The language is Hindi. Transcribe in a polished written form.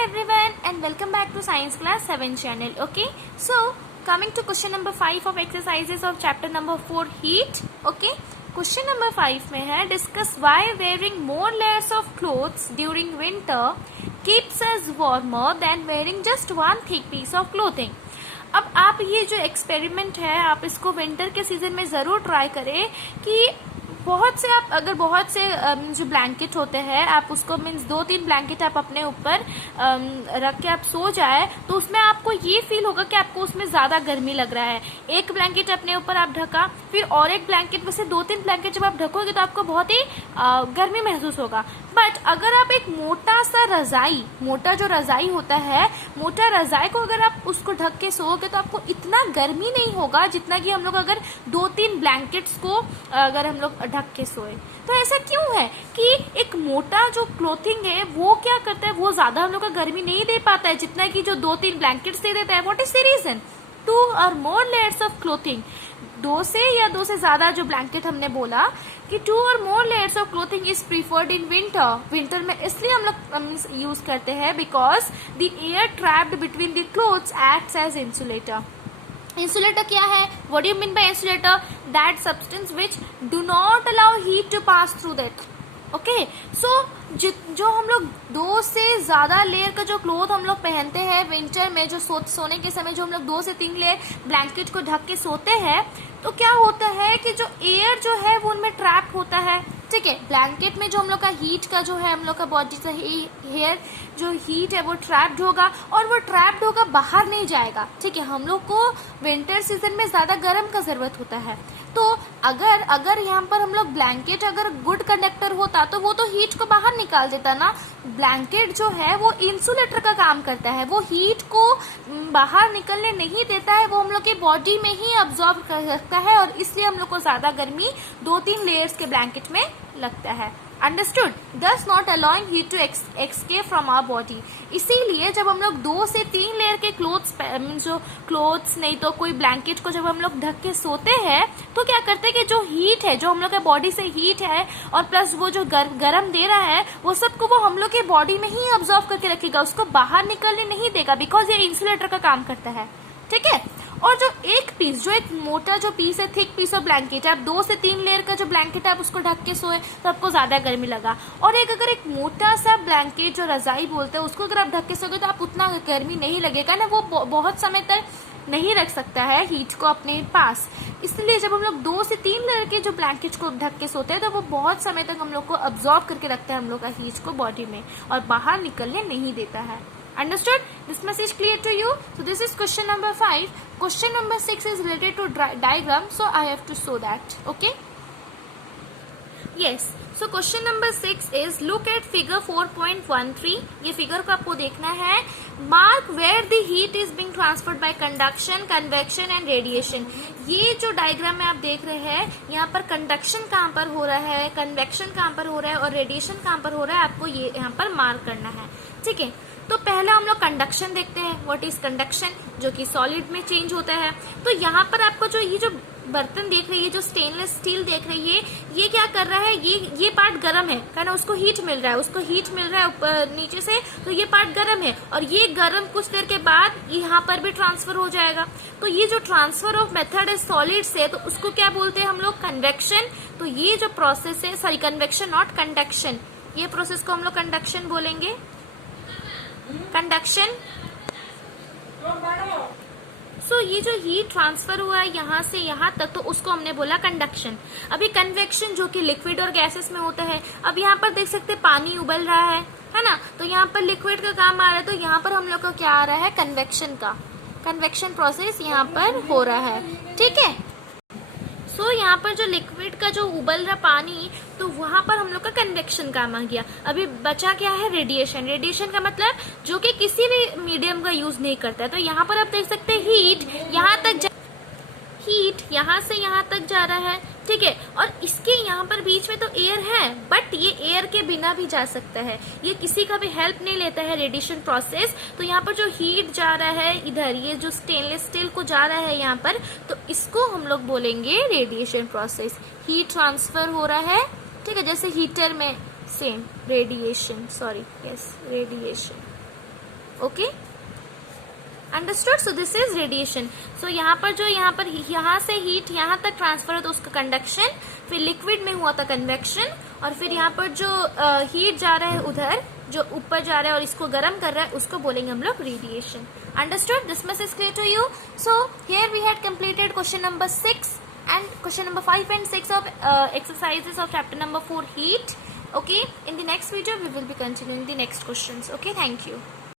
everyone and welcome back to Science Class 7 channel. Okay, so coming to question number 5 of exercises of chapter number 4 heat. Okay, question number 5 में है discuss why wearing more layers of clothes during winter keeps us warmer than wearing just one thick piece of clothing. अब आप ये जो एक्सपेरिमेंट है आप इसको विंटर के सीजन में जरूर ट्राई करें कि बहुत से आप अगर बहुत से जो ब्लैंकेट होते हैं आप उसको मीन्स 2-3 ब्लैंकेट आप अपने ऊपर रख के आप सो जाए तो उसमें आपको ये फील होगा कि आपको उसमें ज्यादा गर्मी लग रहा है. एक ब्लैंकेट अपने ऊपर आप ढका फिर और एक ब्लैंकेट वैसे 2-3 ब्लैंकेट जब आप ढकोगे तो आपको बहुत ही गर्मी महसूस होगा. बट अगर आप एक मोटा सा रजाई मोटा जो रजाई होता है मोटा रजाई को अगर आप उसको ढक के सोओगे तो आपको इतना गर्मी नहीं होगा जितना कि हम लोग अगर 2-3 ब्लैंकेट्स को अगर हम लोग ढक के सोए. तो ऐसा क्यों है कि एक मोटा जो क्लोथिंग है वो क्या करता है वो ज्यादा हम लोग को गर्मी नहीं दे पाता है जितना कि जो 2-3 ब्लैंकेट्स दे देता है. What is the reason? 2 or more layers of clothing, 2 से या 2 से ज्यादा जो ब्लैंकेट हमने बोला कि 2 or more layers of clothing is preferred in winter. Winter में इसलिए हम लोग यूज करते हैं because the air trapped between the clothes acts as insulator. Insulator क्या है? What do you mean by insulator? That substance which do not allow heat to pass through that. Okay, so जो हम लोग 2 से ज्यादा लेयर का जो क्लोथ हम लोग पहनते हैं विंटर में जो सोने के समय जो हम लोग 2 से 3 लेयर ब्लैंकेट को ढक के सोते हैं तो क्या होता है कि जो एयर जो है वो उनमें ट्रैप होता है. ठीक है, ब्लैंकेट में जो हम लोग का हीट का जो है हम लोग का बॉडी से हेयर जो हीट है वो ट्रैप्ड होगा और वो ट्रैप्ड होगा बाहर नहीं जाएगा. ठीक है, हम लोग को विंटर सीजन में ज्यादा गर्म का जरूरत होता है. तो अगर यहाँ पर हम लोग ब्लैंकेट अगर गुड कंडक्टर होता तो वो तो हीट को बाहर निकाल देता ना. ब्लैंकेट जो है वो इंसुलेटर का काम करता है, वो हीट को बाहर निकलने नहीं देता है, वो हम लोग के बॉडी में ही अब्सॉर्ब कर सकता है और इसलिए हम लोग को ज्यादा गर्मी 2-3 लेयर्स के ब्लैंकेट में लगता है. Understood? Thus not allowing heat to escape from our body. इसीलिए जब हम लोग 2 से 3 लेयर के क्लोथ्स नहीं तो कोई ब्लैंकेट को जब हम लोग ढक के सोते हैं तो क्या करते हैं कि जो हीट है जो हम लोग के बॉडी से हीट है और प्लस वो जो गरम दे रहा है वो सबको वो हम लोग के बॉडी में ही अब्सॉर्ब करके रखेगा, उसको बाहर निकलने नहीं देगा बिकॉज ये इंसुलेटर का काम करता है. ठीक है, और जो एक मोटा जो पीस है थिक पीस ऑफ ब्लैंकेट है आप 2 से 3 लेयर का जो ब्लैंकेट है आप उसको ढक के सोए तो आपको ज्यादा गर्मी लगा. और अगर एक मोटा सा ब्लैंकेट जो रजाई बोलते हैं उसको अगर आप ढक के सोगे तो आप उतना गर्मी नहीं लगेगा ना, वो बहुत समय तक नहीं रख सकता है हीट को अपने पास. इसलिए जब हम लोग 2 से 3 लेयर के जो ब्लैंकेट को ढक के सोते हैं तो वो बहुत समय तक हम लोग को अब्सॉर्ब करके रखता है हम लोग का हीट को बॉडी में और बाहर निकलने नहीं देता है. Understood? This message clear to you? So this is question number 5. Question number 6 is related to diagram, so I have to show that. Okay? Yes. So question number 6 is look at figure 4.13. ये figure को आपको देखना है. Mark where the heat is being transferred by conduction, convection and radiation. ये जो डायग्राम में आप देख रहे हैं यहाँ पर कंडक्शन कहाँ पर हो रहा है, कन्वेक्शन कहाँ पर हो रहा है और रेडिएशन कहाँ पर हो रहा है आपको ये यहाँ पर मार्क करना है. ठीक है, तो पहला हम लोग कंडक्शन देखते हैं. What is conduction? जो कि सॉलिड में चेंज होता है. तो यहाँ पर आपको जो बर्तन देख रही है जो स्टेनलेस स्टील देख रही है ये क्या कर रहा है, ये पार्ट गर्म है कारण उसको हीट मिल रहा है, ऊपर नीचे से, तो ये पार्ट गर्म है और ये गर्म कुछ देर के बाद यहाँ पर भी ट्रांसफर हो जाएगा. तो ये जो ट्रांसफर ऑफ मेथड है सॉलिड से तो उसको क्या बोलते हैं हम लोग? कन्वेक्शन. तो ये जो प्रोसेस है सॉरी कन्वेक्शन नॉट कंडक्शन, ये प्रोसेस को हम लोग कंडक्शन बोलेंगे. कंडक्शन. सो ये जो हीट ट्रांसफर हुआ है यहाँ से यहाँ तक तो उसको हमने बोला कंडक्शन. अभी कन्वेक्शन जो कि लिक्विड और गैसेस में होता है. अब यहाँ पर देख सकते पानी उबल रहा है ना, तो यहाँ पर लिक्विड का काम आ रहा है तो यहाँ पर हम लोग का क्या आ रहा है? कन्वेक्शन का. कन्वेक्शन प्रोसेस यहाँ पर हो रहा है. ठीक है, सो यहाँ पर जो लिक्विड का जो उबल रहा पानी तो वहां पर हम लोग का कन्वेक्शन काम आ गया. अभी बचा क्या है? रेडिएशन. रेडिएशन का मतलब जो कि किसी भी मीडियम का यूज नहीं करता है. तो यहाँ पर आप देख सकते हैं हीट यहाँ से यहाँ तक जा रहा है. ठीक है, और इसके यहाँ पर बीच में तो एयर है बट ये एयर के बिना भी जा सकता है, ये किसी का भी हेल्प नहीं लेता है रेडिएशन प्रोसेस. तो यहाँ पर जो हीट जा रहा है इधर ये जो स्टेनलेस स्टील को जा रहा है यहाँ पर तो इसको हम लोग बोलेंगे रेडिएशन प्रोसेस. हीट ट्रांसफर हो रहा है. ठीक है, जैसे हीटर में same radiation. Okay, understood. So this is radiation. So यहाँ से हीट यहाँ तक ट्रांसफर हो तो उसका कंडक्शन, फिर लिक्विड में हुआ था कन्वेक्शन, और फिर यहाँ पर जो हीट जा रहा है उधर, जो ऊपर जा रहा है और इसको गर्म कर रहा है, उसको बोलेंगे हम लोग radiation. Understood? This much is clear to you. So here we had completed question number 6 and question number 5 and 6 of exercises of chapter number 4 heat. Okay, in the next video we will be continuing the next questions. Okay, thank you.